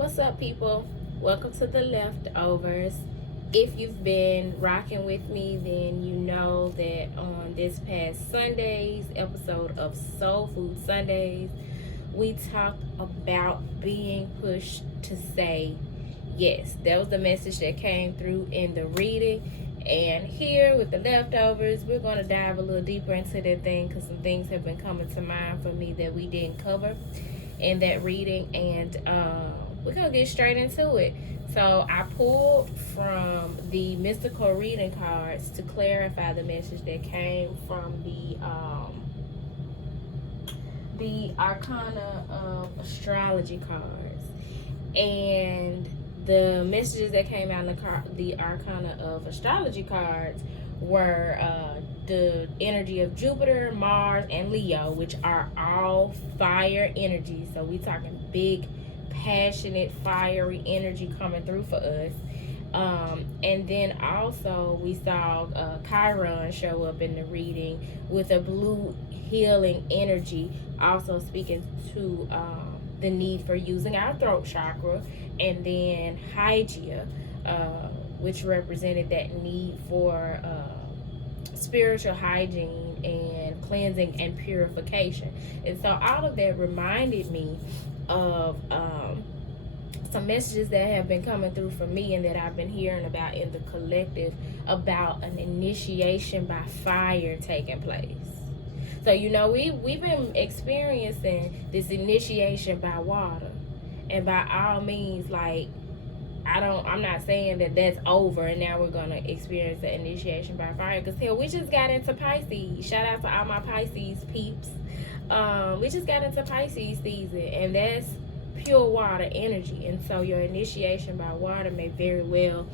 What's up, people? Welcome to the Leftovers. If you've been rocking with me, then you know that on this past Sunday's episode of Soul Food Sundays, we talked about being pushed to say yes. That was the message that came through in the reading. And here with the leftovers, we're going to dive a little deeper into that thing because some things have been coming to mind for me that we didn't cover in that reading. And we're going to get straight into it. So I pulled from the mystical reading cards to clarify the message that came from the Arcana of Astrology cards. And the messages that came out in the Arcana of Astrology cards were the energy of Jupiter, Mars, and Leo, which are all fire energies. So we talking big, passionate, fiery energy coming through for us. And then also we saw Chiron show up in the reading with a blue healing energy, also speaking to the need for using our throat chakra. And then Hygia, which represented that need for spiritual hygiene and cleansing and purification. And so all of that reminded me of some messages that have been coming through for me and that I've been hearing about in the collective about an initiation by fire taking place. So, you know, we've been experiencing this initiation by water. And by all means, like, I'm not saying that that's over and now we're going to experience the initiation by fire. Because, hell, we just got into Pisces. Shout out to all my Pisces peeps. We just got into Pisces season, and that's pure water energy. And so your initiation by water may very well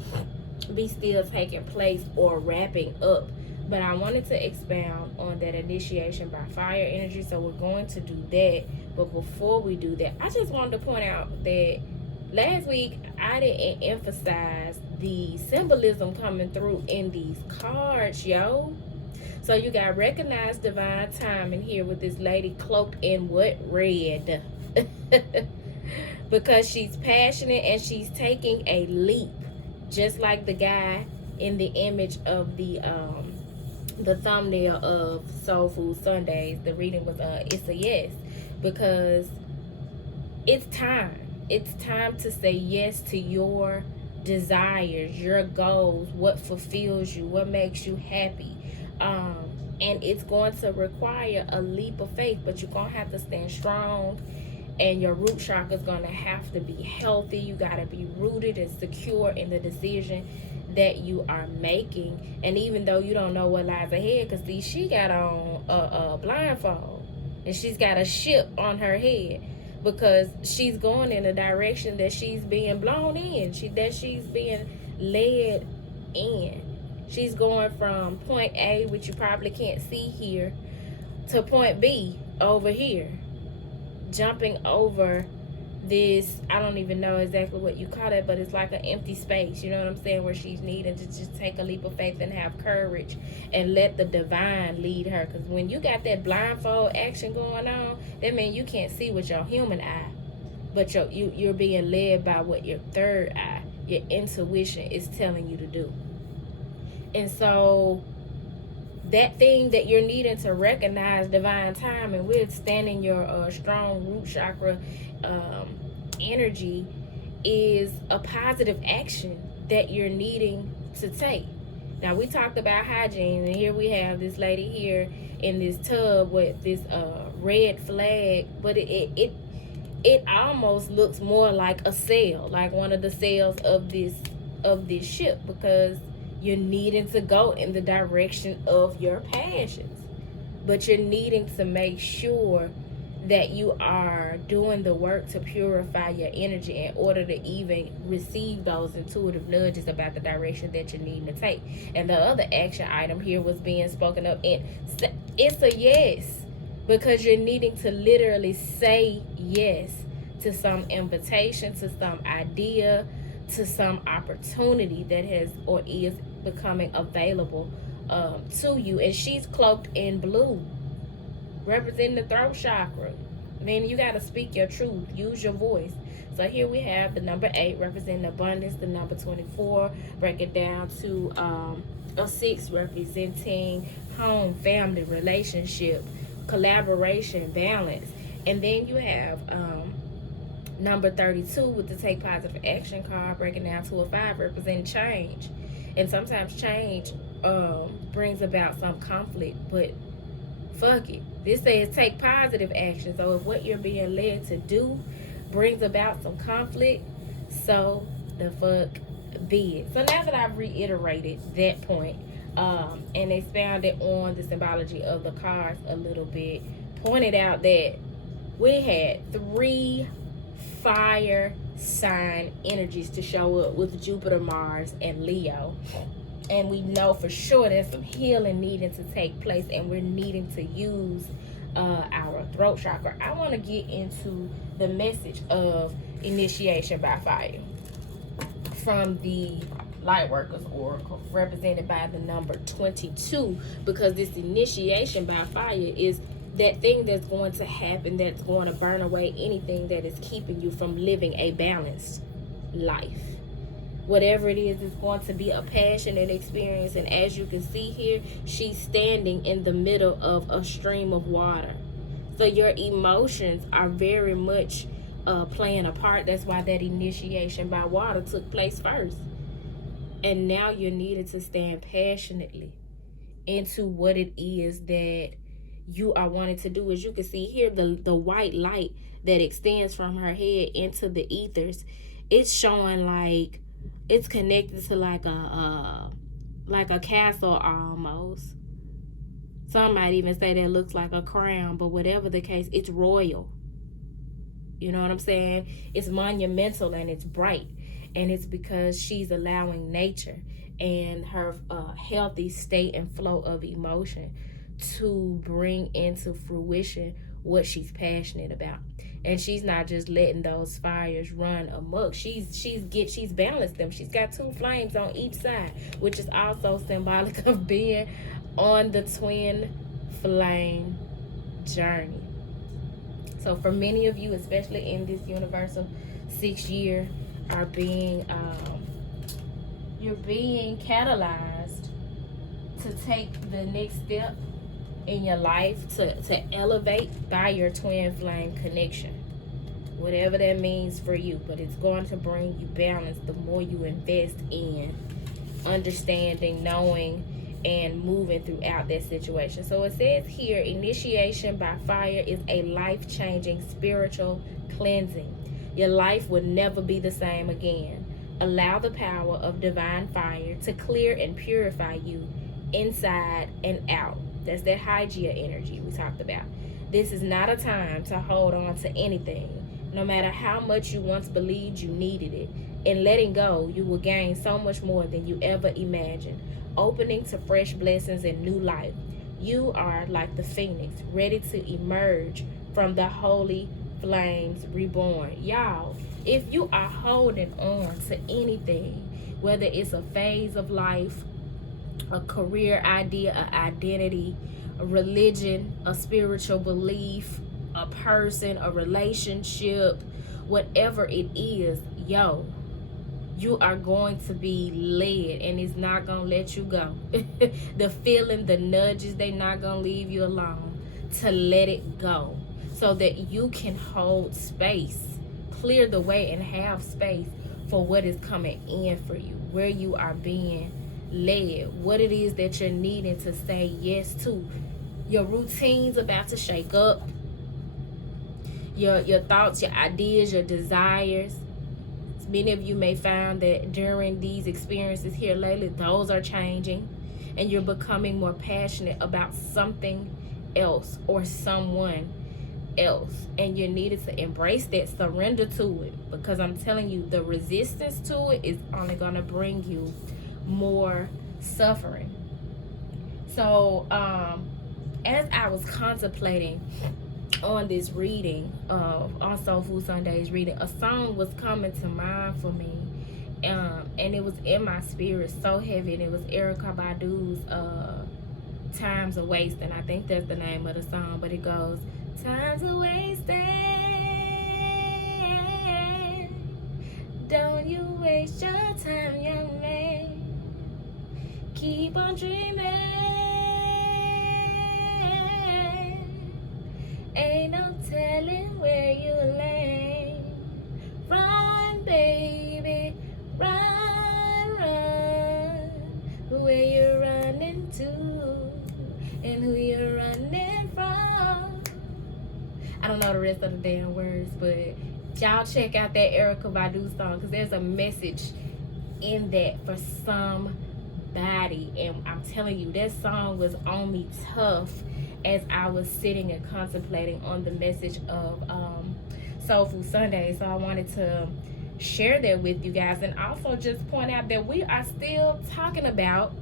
be still taking place or wrapping up. But I wanted to expound on that initiation by fire energy, so we're going to do that. But before we do that, I just wanted to point out that last week I didn't emphasize the symbolism coming through in these cards, yo. So you got recognized divine timing here with this lady cloaked in what? Red. Because she's passionate and she's taking a leap, just like the guy in the image of the thumbnail of Soul Food Sundays. The reading was Issa Yes, because it's time. It's time to say yes to your desires, your goals, what fulfills you, what makes you happy. And it's going to require a leap of faith, but you're going to have to stand strong, and your root chakra is going to have to be healthy. You got to be rooted and secure in the decision that you are making. And even though you don't know what lies ahead, because see, she got on a blindfold and she's got a ship on her head, because she's going in the direction that she's being blown in, that she's being led in. She's going from point A, which you probably can't see here, to point B over here, jumping over this, I don't even know exactly what you call it, but it's like an empty space, you know what I'm saying, where she's needing to just take a leap of faith and have courage and let the divine lead her. Because when you got that blindfold action going on, that means you can't see with your human eye, but you're being led by what your third eye, your intuition, is telling you to do. And so that thing that you're needing to recognize divine timing with, standing your strong root chakra energy, is a positive action that you're needing to take. Now, we talked about hygiene, and here we have this lady here in this tub with this red flag, but it almost looks more like a sail, like one of the sails of this ship, because you're needing to go in the direction of your passions, but you're needing to make sure that you are doing the work to purify your energy in order to even receive those intuitive nudges about the direction that you're needing to take. And the other action item here was being spoken of in it's a yes, because you're needing to literally say yes to some invitation, to some idea, to some opportunity that has or is becoming available to you. And she's cloaked in blue, representing the throat chakra. Then you got to speak your truth, use your voice. So here we have the number 8 representing abundance, the number 24 break it down to a 6 representing home, family, relationship, collaboration, balance. And then you have number 32 with the take positive action card breaking down to a 5 representing change. And sometimes change brings about some conflict, but fuck it. This says take positive action. So if what you're being led to do brings about some conflict, so the fuck be it. So now that I've reiterated that point, and expounded on the symbology of the cards a little bit, pointed out that we had 3 fire sign energies to show up with Jupiter, Mars, and Leo. And we know for sure there's some healing needing to take place, and we're needing to use our throat chakra. I want to get into the message of initiation by fire from the Lightworkers Oracle, represented by the number 22, because this initiation by fire is that thing that's going to happen, that's going to burn away anything that is keeping you from living a balanced life. Whatever it is, it's going to be a passionate experience. And as you can see here, she's standing in the middle of a stream of water. So your emotions are very much playing a part. That's why that initiation by water took place first. And now you're needed to stand passionately into what it is that you are wanting to do. As you can see here, the white light that extends from her head into the ethers, it's showing like it's connected to like a castle almost. Some might even say that looks like a crown, but whatever the case, it's royal. You know what I'm saying? It's monumental and it's bright. And it's because she's allowing nature and her healthy state and flow of emotion to bring into fruition what she's passionate about. And she's not just letting those fires run amok. She's balanced them. She's got 2 flames on each side, which is also symbolic of being on the twin flame journey. So for many of you, especially in this universal 6th year, you're being catalyzed to take the next step in your life, to elevate by your twin flame connection, whatever that means for you. But it's going to bring you balance the more you invest in understanding, knowing, and moving throughout that situation. So it says here, initiation by fire is a life-changing spiritual cleansing. Your life will never be the same again. Allow the power of divine fire to clear and purify you inside and out. That's that Hygeia energy we talked about. This is not a time to hold on to anything, no matter how much you once believed you needed it. In letting go, you will gain so much more than you ever imagined, opening to fresh blessings and new life. You are like the phoenix, ready to emerge from the holy flames reborn. Y'all, if you are holding on to anything, whether it's a phase of life, a career idea, an identity, a religion, a spiritual belief, a person, a relationship, whatever it is, yo, you are going to be led, and it's not going to let you go. The feeling, the nudges, they're not going to leave you alone, to let it go so that you can hold space, clear the way, and have space for what is coming in for you, where you are being led, what it is that you're needing to say yes to. Your routine's about to shake up. Your thoughts, your ideas, your desires. Many of you may find that during these experiences here lately, those are changing, and you're becoming more passionate about something else or someone else, and you're needed to embrace that, surrender to it, because I'm telling you, the resistance to it is only going to bring you more suffering. So as I was contemplating on this reading, on Soul Food Sunday's reading, a song was coming to mind for me, and it was in my spirit so heavy, and it was Erykah Badu's Time's a Wasting. I think that's the name of the song, but it goes, time's a wasting, keep on dreaming. Ain't no telling where you lay. Run, baby, run, run. Where you running to and who you're running from. I don't know the rest of the damn words, but y'all check out that Erykah Badu song, because there's a message in that for somebody. And I'm telling you, that song was on me tough as I was sitting and contemplating on the message of Soul Food Sunday. So I wanted to share that with you guys, and also just point out that we are still talking about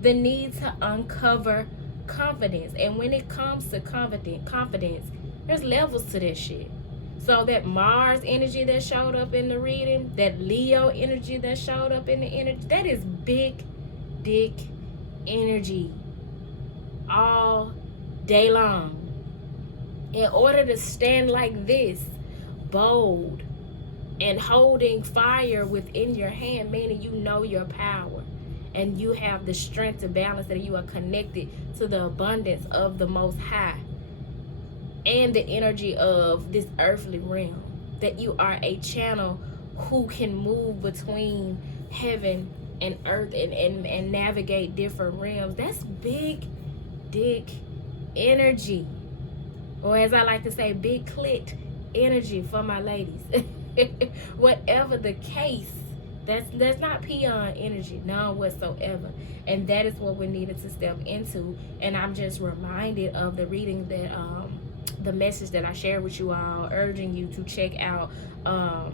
the need to uncover confidence. And when it comes to confidence, there's levels to that shit. So that Mars energy that showed up in the reading, that Leo energy that showed up in the energy, that is big dick energy all day long. In order to stand like this, bold and holding fire within your hand, meaning you know your power and you have the strength to balance it, and you are connected to the abundance of the Most High and the energy of this earthly realm, that you are a channel who can move between heaven and earth and navigate different realms. That's big dick energy, or as I like to say, big clit energy for my ladies. Whatever the case, that's not peon energy, none whatsoever. And that is what we needed to step into. And I'm just reminded of the reading that the message that I shared with you all, urging you to check out I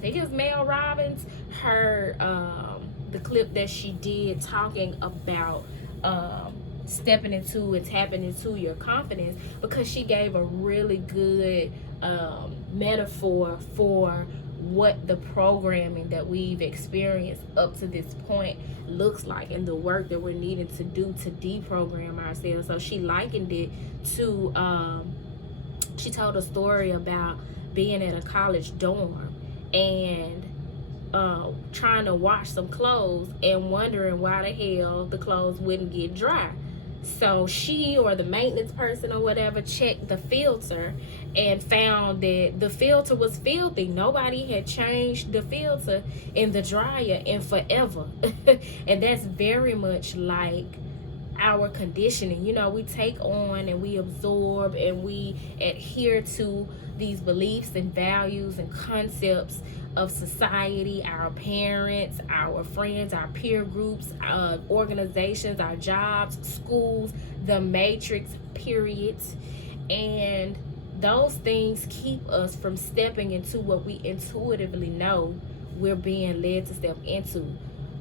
think it was Mel Robbins, her the clip that she did talking about stepping into and tapping into your confidence, because she gave a really good metaphor for what the programming that we've experienced up to this point looks like, and the work that we're needing to do to deprogram ourselves. So she likened it to she told a story about being in a college dorm and trying to wash some clothes and wondering why the hell the clothes wouldn't get dry. So she, or the maintenance person or whatever, checked the filter and found that the filter was filthy. Nobody had changed the filter in the dryer in forever. And that's very much like our conditioning. You know, we take on and we absorb and we adhere to these beliefs and values and concepts of society, our parents, our friends, our peer groups, organizations, our jobs, schools, the matrix, period. And those things keep us from stepping into what we intuitively know we're being led to step into.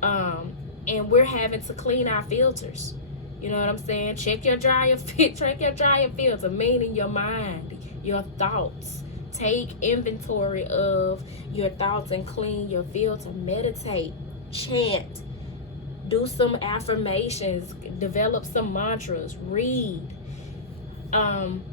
And we're having to clean our filters. You know what I'm saying? Check your dryer filter, meaning your mind, your thoughts. Take inventory of your thoughts and clean your filter. Meditate, chant, do some affirmations, develop some mantras, read.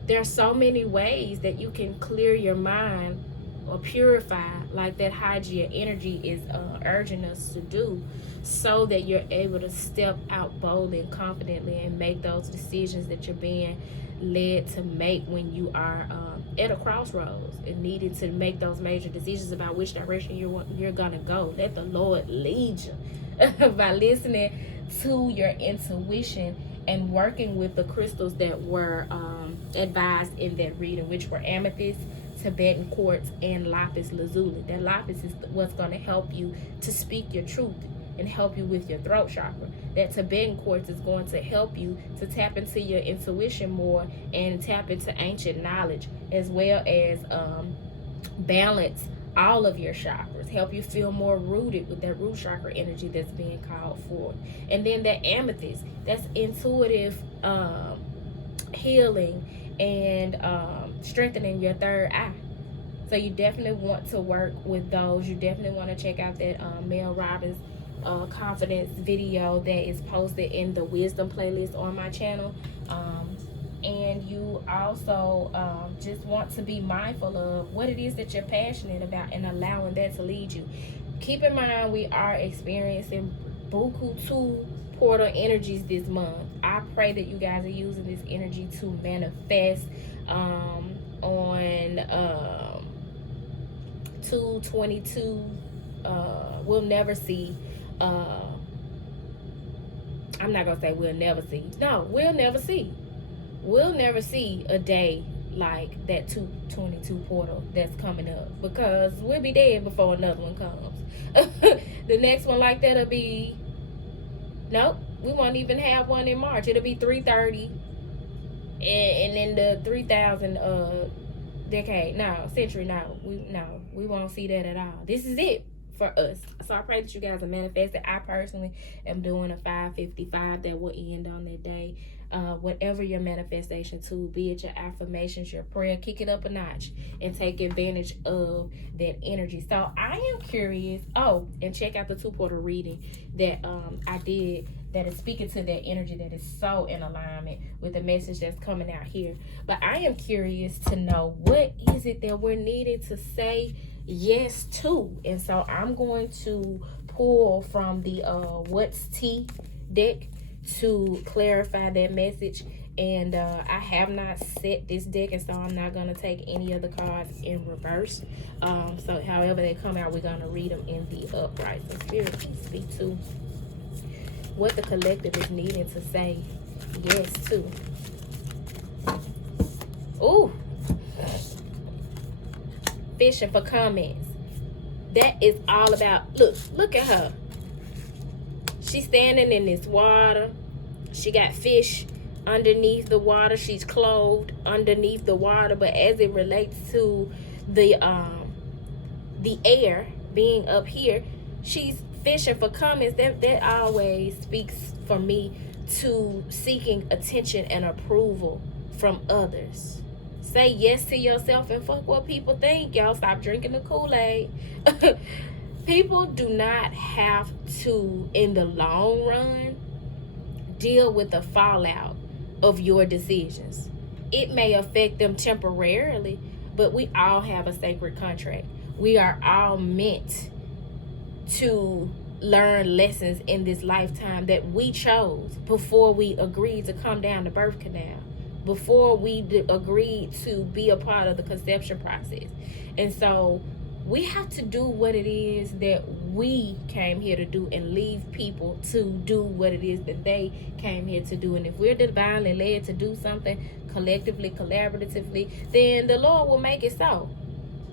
There's so many ways that you can clear your mind or purify, like that Hygieia energy is urging us to do, so that you're able to step out boldly and confidently and make those decisions that you're being led to make when you are at a crossroads and needed to make those major decisions about which direction you're gonna go. Let the Lord lead you by listening to your intuition and working with the crystals that were advised in that reading, which were amethyst, Tibetan quartz, and lapis lazuli. That lapis is what's going to help you to speak your truth and help you with your throat chakra. That Tibetan quartz is going to help you to tap into your intuition more and tap into ancient knowledge, as well as balance all of your chakras, help you feel more rooted with that root chakra energy that's being called for. And then that amethyst, that's intuitive healing and strengthening your third eye. So you definitely want to work with those. You definitely want to check out that Mel Robbins confidence video that is posted in the wisdom playlist on my channel. And you also just want to be mindful of what it is that you're passionate about and allowing that to lead you. Keep in mind, we are experiencing Buku 2 portal energies this month. I pray that you guys are using this energy to manifest on 2/22. We'll never see. I'm not gonna say we'll never see. No, we'll never see. We'll never see a day like that 2/22 portal that's coming up, because we'll be dead before another one comes. The next one like that'll be, nope, we won't even have one in March. It'll be 330, and then the 3000 decade, century. We won't see that at all. This is it for us. So I pray that you guys are manifesting. I personally am doing a 555 that will end on that day. Whatever your manifestation tool, be it your affirmations, your prayer, kick it up a notch and take advantage of that energy. So I am curious. Oh, and check out the 2 portal reading that I did, that is speaking to that energy that is so in alignment with the message that's coming out here. But I am curious to know, what is it that we're needed to say yes to? And so I'm going to pull from the What's Tea deck to clarify that message. And I have not set this deck, and so I'm not going to take any of the cards in reverse. So however they come out, we're going to read them in the upright. So Spirit, please speak to what the collective is needing to say yes to. Ooh, fishing for comments. That is all about, look at her. She's standing in this water. She got fish underneath the water. She's clothed underneath the water. But as it relates to the air being up here, she's fishing for comments. That always speaks for me to seeking attention and approval from others. Say yes to yourself and fuck what people think. Y'all stop drinking the Kool-Aid. People do not have to, in the long run, deal with the fallout of your decisions. It may affect them temporarily, but we all have a sacred contract. We are all meant to learn lessons in this lifetime that we chose before we agreed to come down the birth canal, before we agreed to be a part of the conception process. And so we have to do what it is that we came here to do, and leave people to do what it is that they came here to do. And if we're divinely led to do something collectively, collaboratively, then the Lord will make it so.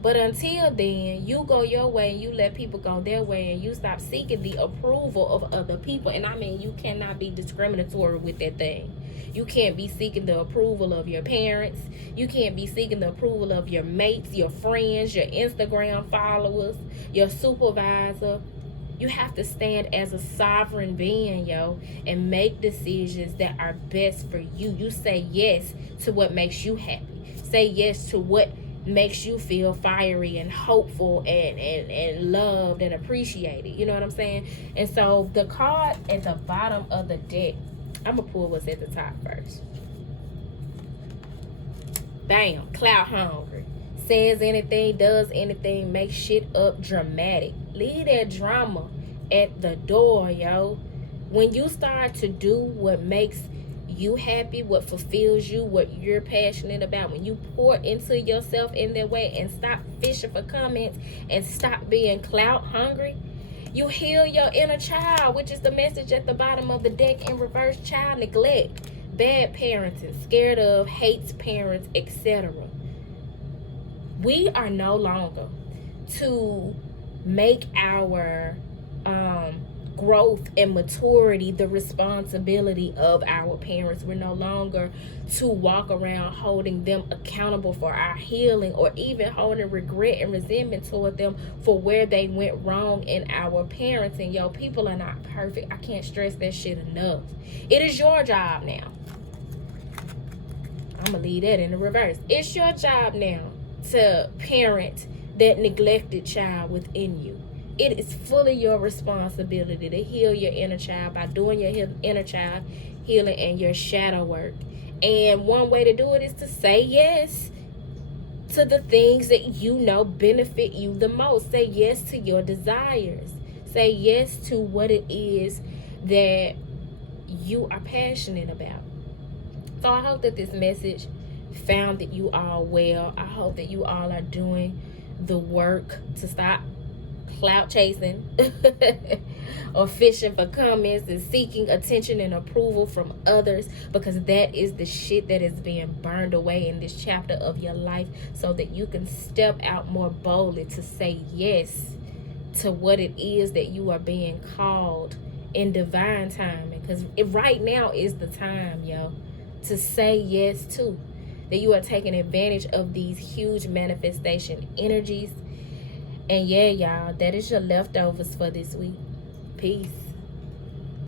But until then, you go your way and you let people go their way, and you stop seeking the approval of other people. And I mean, you cannot be discriminatory with that thing. You can't be seeking the approval of your parents. You can't be seeking the approval of your mates, your friends, your Instagram followers, your supervisor. You have to stand as a sovereign being, yo, and make decisions that are best for you. You say yes to what makes you happy. Say yes to what makes you feel fiery and hopeful and loved and appreciated. You know what I'm saying? And so the card at the bottom of the deck, I'm gonna pull what's at the top first. Bam, clout hungry. Says anything, does anything, makes shit up dramatic. Leave that drama at the door, yo. When you start to do what makes you happy, what fulfills you, what you're passionate about, when you pour into yourself in that way and stop fishing for comments and stop being clout hungry, you heal your inner child, which is the message at the bottom of the deck in reverse. Child neglect, bad parenting, scared of, hates parents, etc. We are no longer to make our growth and maturity the responsibility of our parents. We're no longer to walk around holding them accountable for our healing, or even holding regret and resentment toward them for where they went wrong in our parenting. Yo, people are not perfect. I can't stress that shit enough. It is your job now. I'm gonna leave that in the reverse. It's your job now to parent that neglected child within you. It is fully your responsibility to heal your inner child by doing your inner child healing and your shadow work. And one way to do it is to say yes to the things that you know benefit you the most. Say yes to your desires. Say yes to what it is that you are passionate about. So I hope that this message found that you all well. I hope that you all are doing the work to stop clout chasing or fishing for comments and seeking attention and approval from others, because that is the shit that is being burned away in this chapter of your life, so that you can step out more boldly to say yes to what it is that you are being called in divine timing. Because right now is the time, yo, to say yes to. That you are taking advantage of these huge manifestation energies. And yeah, y'all, that is your leftovers for this week. Peace.